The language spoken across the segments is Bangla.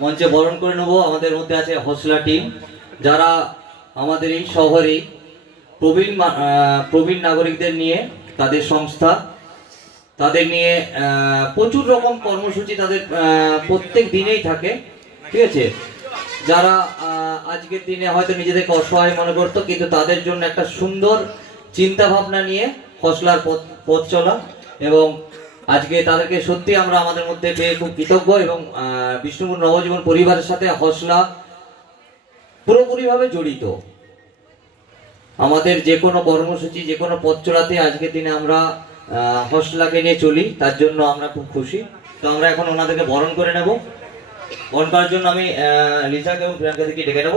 মঞ্চে বরণ করে নেব। আমাদের মধ্যে আছে হসলা টিম। যারা আমাদের এই শহরে প্রবীণ প্রবীণ নাগরিকদের নিয়ে তাদের সংস্থা, তাদের নিয়ে প্রচুর রকম কর্মসূচি তাদের প্রত্যেক দিনেই থাকে। ঠিক আছে? যারা আজকের দিনে হয়তো নিজেদেরকে অসহায় মনে করতো, কিন্তু তাদের জন্য একটা সুন্দর চিন্তা ভাবনা নিয়ে হসলার পথ পথ চলা এবং আজকে তাদেরকে সত্যি আমরা আমাদের মধ্যে পেয়ে খুব কৃতজ্ঞ এবং বিষ্ণুপুর নবজীবন পরিবারের সাথে হসলা পুরোপুরিভাবে জড়িত। আমাদের যে কোনো কর্মসূচি, যে কোনো পথ চলাতে আজকের দিনে আমরা হসলাকে নিয়ে চলি, তার জন্য আমরা খুব খুশি। তো আমরা এখন ওনাদেরকে বরণ করে নেব। বরণ করার জন্য আমি লিজাকে এবং প্রিয়াঙ্কাদিকে ডেকে নেব।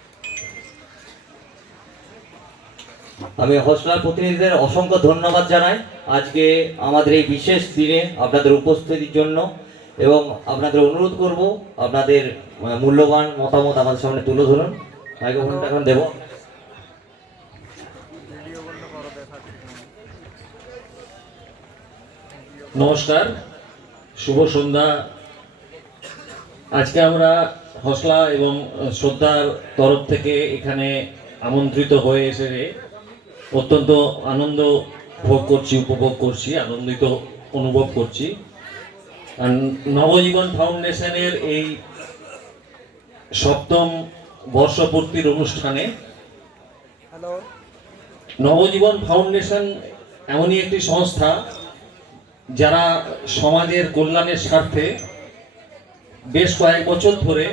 আমি হসলার প্রতিনিধিদের অসংখ্য ধন্যবাদ জানাই আজকে আমাদের এই বিশেষ দিনে আপনাদের উপস্থিতির জন্য এবং আপনাদের অনুরোধ করব আপনাদের মূল্যবান মতামত আমাদের সামনে তুলে ধরুন। মাইক্রোফোনটা এখন দেবো। নমস্কার, শুভ সন্ধ্যা। আজকে আমরা হসলা এবং শ্রদ্ধার তরফ থেকে এখানে আমন্ত্রিত হয়ে এসে অত্যন্ত আনন্দ ভোগ করছি উপভোগ করছি আনন্দিত অনুভব করছি। আর নবজীবন ফাউন্ডেশনের এই সপ্তম বর্ষপূর্তির অনুষ্ঠানে নবজীবন ফাউন্ডেশন এমনই একটি সংস্থা যারা সমাজের কল্যাণের স্বার্থে বেশ কয়েক বছর ধরে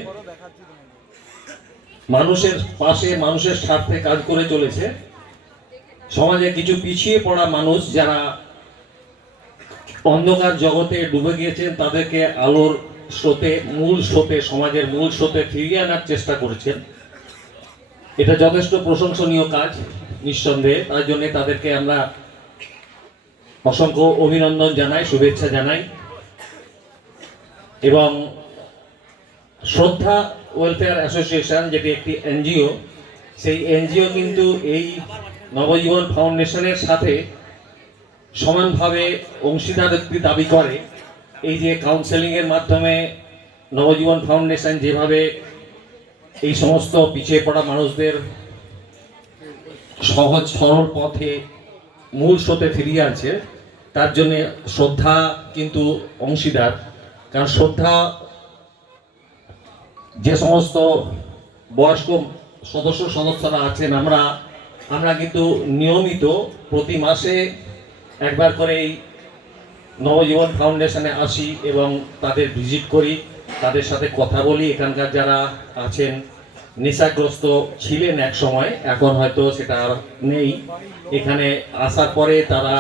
মানুষের পাশে মানুষের স্বার্থে কাজ করে চলেছে। সমাজে কিছু পিছিয়ে পড়া মানুষ যারা অন্ধকার জগতে ডুবে গিয়েছেন, তাদেরকে আলোর স্রোতে, মূল স্রোতে, সমাজের মূল স্রোতে ফিরিয়ে আনার চেষ্টা করেছেন। এটা যথেষ্ট প্রশংসনীয় কাজ, নিঃসন্দেহে। তার জন্য তাদেরকে আমরা অসংখ্য অভিনন্দন জানাই, শুভেচ্ছা জানাই। এবং শ্রদ্ধা ওয়েলফেয়ার অ্যাসোসিয়েশন, যেটি একটি এনজিও, সেই এনজিও কিন্তু এই নবজীবন ফাউন্ডেশনের সাথে সমানভাবে অংশীদারত্ব দাবি করে। এই যে কাউন্সেলিংয়ের মাধ্যমে নবজীবন ফাউন্ডেশন যেভাবে এই সমস্ত পিছিয়ে পড়া মানুষদের সহজ, সরল পথে মূল স্রোতে ফিরিয়ে আছে তার জন্য শ্রদ্ধা কিন্তু অংশীদার। কারণ শ্রদ্ধা যে সমস্ত বয়স্ক সদস্য সদস্যরা আছেন, আমরা আমরা কিন্তু নিয়মিত প্রতি মাসে একবার করে এই নবজীবন ফাউন্ডেশনে আসি এবং তাদের ভিজিট করি, তাদের সাথে কথা বলি। এখানকার যারা আছেন, নেশাগ্রস্ত ছিলেন এক সময়, এখন হয়তো সেটা আর নেই। এখানে আসার পরে তারা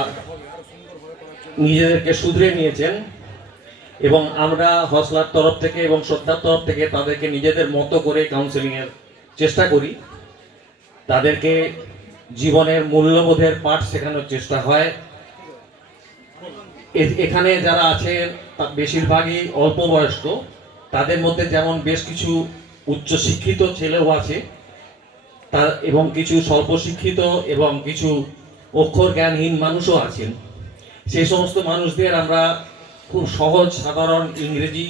নিজেদেরকে শুধরে নিয়েছেন এবং আমরা হসলার তরফ থেকে এবং শ্রদ্ধার তরফ থেকে তাদেরকে নিজেদের মতো করে কাউন্সেলিংয়ের চেষ্টা করি। তাদেরকে জীবনের মূল্যবোধের পাঠ শেখানোর চেষ্টা হয়। এখানে যারা আছে বেশিরভাগই অল্প বয়স্ক তাদের মধ্যে যেমন বেশ কিছু উচ্চ শিক্ষিত ছেলেও আছে। তার এবং কিছু স্বল্প শিক্ষিত এবং কিছু অক্ষর জ্ঞানহীন মানুষও আছেন। সেই সমস্ত মানুষদের আমরা খুব সহজ, সাধারণ ইংরেজি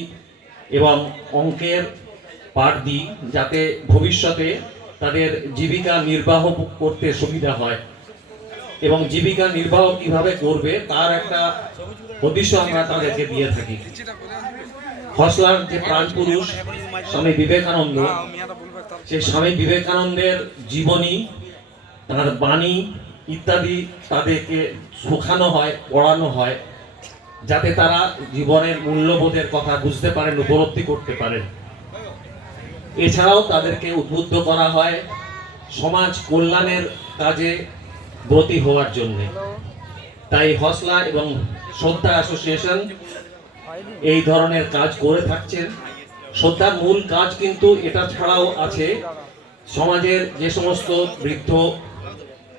এবং অঙ্কের পাঠ দিই যাতে ভবিষ্যতে তাদের জীবিকা নির্বাহ করতে সুবিধা হয়। এবং জীবিকা নির্বাহ কীভাবে করবে, তার একটা হদিশ আমরা তাদেরকে দিয়ে থাকি। হসলার যে প্রাণ পুরুষ, স্বামী বিবেকানন্দ সেই স্বামী বিবেকানন্দের জীবনী, তার বাণী ইত্যাদি তাদেরকে শেখানো হয়, পড়ানো হয়, যাতে তারা জীবনের মূল্যবোধের কথা বুঝতে পারেন, উপলব্ধি করতে পারেন। এছাড়াও তাদেরকে উদ্বুদ্ধ করা হয় সমাজ কল্যাণের কাজে ব্রতী হওয়ার জন্য। তাই হসলা এবং শ্রদ্ধা অ্যাসোসিয়েশন এই ধরনের কাজ করে থাকছেন। শ্রদ্ধার মূল কাজ কিন্তু এটা ছাড়াও আছে সমাজের যে সমস্ত বৃদ্ধ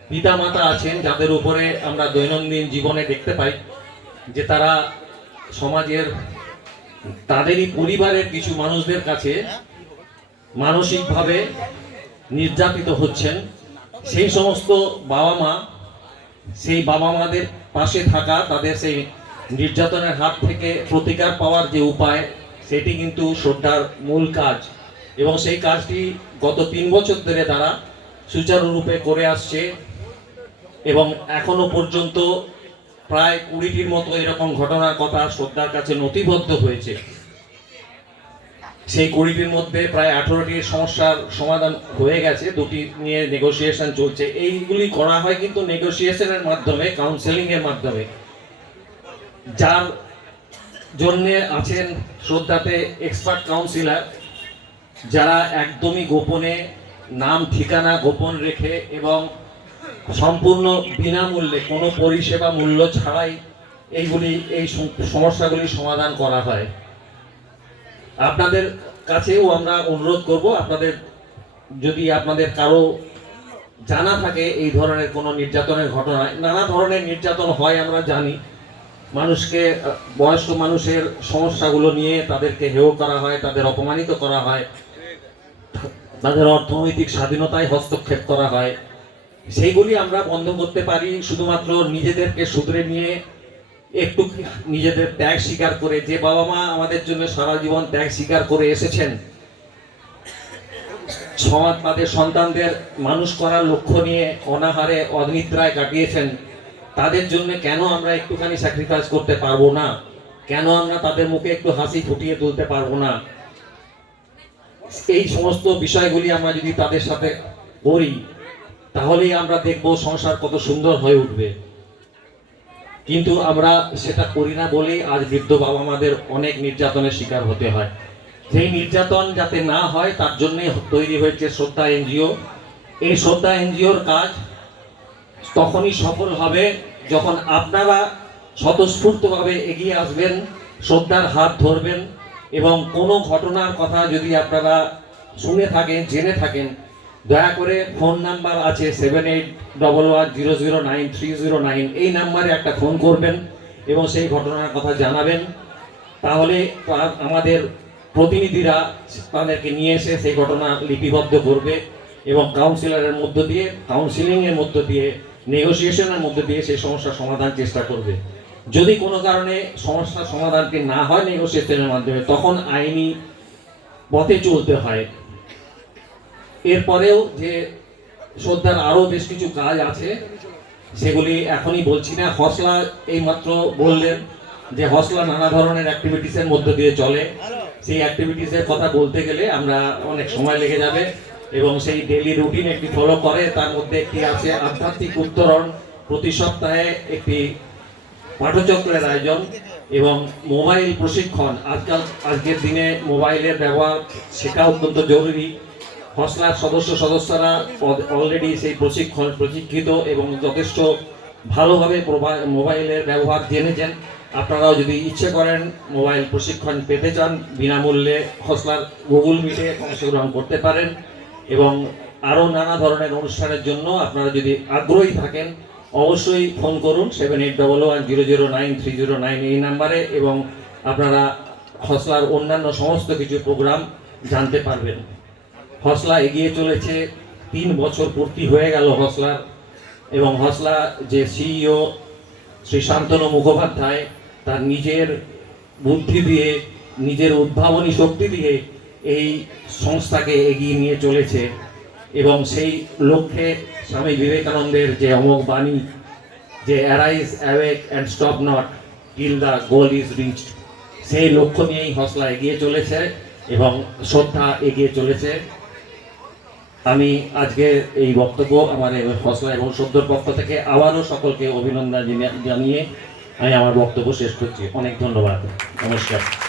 পিতামাতা আছেন, যাদের উপরে আমরা দৈনন্দিন জীবনে দেখতে পাই, যে তারা সমাজের, তাদেরই পরিবারের কিছু মানুষদের কাছে মানসিকভাবে নির্যাতিত হচ্ছেন। সেই সমস্ত বাবা মা, সেই বাবা মাদের পাশে থাকা, তাদের সেই নির্যাতনের হাত থেকে প্রতিকার পাওয়ার যে উপায়, সেটি কিন্তু শ্রদ্ধার মূল কাজ। এবং সেই কাজটি গত তিন বছর ধরে তারা সুচারুরূপে করে আসছে এবং এখনও পর্যন্ত প্রায় কুড়িটির মতো এরকম ঘটনার কথা শ্রদ্ধার কাছে নথিবদ্ধ হয়েছে। সেই কুড়িটির মধ্যে প্রায় আঠেরোটি সমস্যার সমাধান হয়ে গেছে, দুটি নিয়ে নেগোসিয়েশন চলছে। এইগুলি করা হয় কিন্তু নেগোসিয়েশনের মাধ্যমে কাউন্সেলিংয়ের মাধ্যমে। যার জন্যে আছেন শ্রদ্ধাতে এক্সপার্ট কাউন্সিলার যারা একদমই গোপনে নাম, ঠিকানা গোপন রেখে এবং সম্পূর্ণ বিনামূল্যে, কোনো পরিষেবা মূল্য ছাড়াই এইগুলি, এই সম- সমস্যাগুলি সমাধান করা হয়। আপনাদের কাছেও আমরা অনুরোধ করব, আপনাদের যদি আপনাদের কারও জানা থাকে এই ধরনের কোনো নির্যাতনের ঘটনা, নানা ধরনের নির্যাতন হয় আমরা জানি, মানুষকে, বয়স্ক মানুষের সমস্যাগুলো নিয়ে তাদেরকে হেয় করা হয়, তাদের অপমানিত করা হয়, তাদের অর্থনৈতিক স্বাধীনতায় হস্তক্ষেপ করা হয়, সেইগুলি আমরা বন্ধ করতে পারি, শুধুমাত্র নিজেদেরকে শুধরে নিয়ে একটু নিজেদের ত্যাগ স্বীকার করে, যে বাবা মা আমাদের জন্য সারা জীবন ত্যাগ স্বীকার করে এসেছেন, সমাজ তাদের সন্তানদের মানুষ করার লক্ষ্য নিয়ে অনাহারে, অনিদ্রায় কাটিয়েছেন, তাদের জন্য কেন আমরা একটুখানি স্যাক্রিফাইস করতে পারব না? কেন আমরা তাদের মুখে একটু হাসি ফুটিয়ে তুলতে পারব না? এই সমস্ত বিষয়গুলি আমরা যদি তাদের সাথে করি, তাহলেই আমরা দেখব সংসার কত সুন্দর হয়ে উঠবে। কিন্তু আমরা সেটা করি না বলেই আজ বৃদ্ধ বাবা মাদের অনেক নির্যাতনের শিকার হতে হয়। সেই নির্যাতন যাতে না হয়, তার জন্যই তৈরি হয়েছে শ্রদ্ধা এনজিও। এই শ্রদ্ধা এনজিওর কাজ তখনই সফল হবে যখন আপনারা স্বতঃস্ফূর্তভাবে এগিয়ে আসবেন, শ্রদ্ধার হাত ধরবেন এবং কোনো ঘটনার কথা যদি আপনারা শুনে থাকেন, জেনে থাকেন দয়া করে ফোন নাম্বার আছে seven eight double one zero zero nine three zero nine. এই নাম্বারে একটা ফোন করবেন এবং সেই ঘটনার কথা জানাবেন। তাহলে আমাদের প্রতিনিধিরা তাদেরকে নিয়ে এসে সেই ঘটনা লিপিবদ্ধ করবে এবং কাউন্সিলরের মধ্য দিয়ে কাউন্সিলিংয়ের মধ্য দিয়ে নেগোসিয়েশনের মধ্য দিয়ে সেই সমস্যার সমাধান চেষ্টা করবে। যদি কোনো কারণে সমস্যার সমাধানটি না হয় নেগোসিয়েশনের মাধ্যমে, তখন আইনি পথে চলতে হয়। এরপরেও যে শ্রদ্ধার আরও বেশ কিছু কাজ আছে, সেগুলি এখনই বলছি না। হসলা এইমাত্র বললেন যে, হসলা নানা ধরনের অ্যাক্টিভিটিসের মধ্য দিয়ে চলে। সেই অ্যাক্টিভিটিসের কথা বলতে গেলে আমরা অনেক সময় লেগে যাবে এবং সেই ডেইলি রুটিন একটি ফলো করে। তার মধ্যে একটি আছে আধ্যাত্মিক উত্তরণ। প্রতি সপ্তাহে একটি পাঠচক্রের আয়োজন এবং মোবাইল প্রশিক্ষণ। আজকাল, আজকের দিনে মোবাইলের ব্যবহার শেখা অত্যন্ত জরুরি। হসলার সদস্য সদস্যরা অলরেডি সেই প্রশিক্ষণ প্রশিক্ষিত এবং যথেষ্ট ভালোভাবে মোবাইলের ব্যবহার জেনেছেন। আপনারাও যদি ইচ্ছে করেন মোবাইল প্রশিক্ষণ পেতে চান, বিনামূল্যে হসলার গুগল মিটে অংশগ্রহণ করতে পারেন এবং আরও নানা ধরনের অনুষ্ঠানের জন্য আপনারা যদি আগ্রহী থাকেন, অবশ্যই ফোন করুন seven eight double one zero zero nine three zero nine এই নাম্বারে এবং আপনারা হসলার অন্যান্য সমস্ত কিছু প্রোগ্রাম জানতে পারবেন। হসলা এগিয়ে চলেছে, তিন বছর পূর্তি হয়ে গেল হসলার, এবং হসলা যে সিইও শ্রী শান্তনু মুখোপাধ্যায়, তার নিজের বুদ্ধি দিয়ে, নিজের উদ্ভাবনী শক্তি দিয়ে এই সংস্থাকে এগিয়ে নিয়ে চলেছে। এবং সেই লক্ষ্যে স্বামী বিবেকানন্দের যে অমোঘ বাণী, যে arise awake and stop not till the goal is reached সেই লক্ষ্য নিয়েই হসলা এগিয়ে চলেছে এবং শ্রদ্ধা এগিয়ে চলেছে। আমি আজকে এই বক্তব্য আমার ফসলা এবং সদ্যর পক্ষ থেকে আবারও সকলকে অভিনন্দন জানিয়ে আমি আমার বক্তব্য শেষ করছি। অনেক ধন্যবাদ। নমস্কার।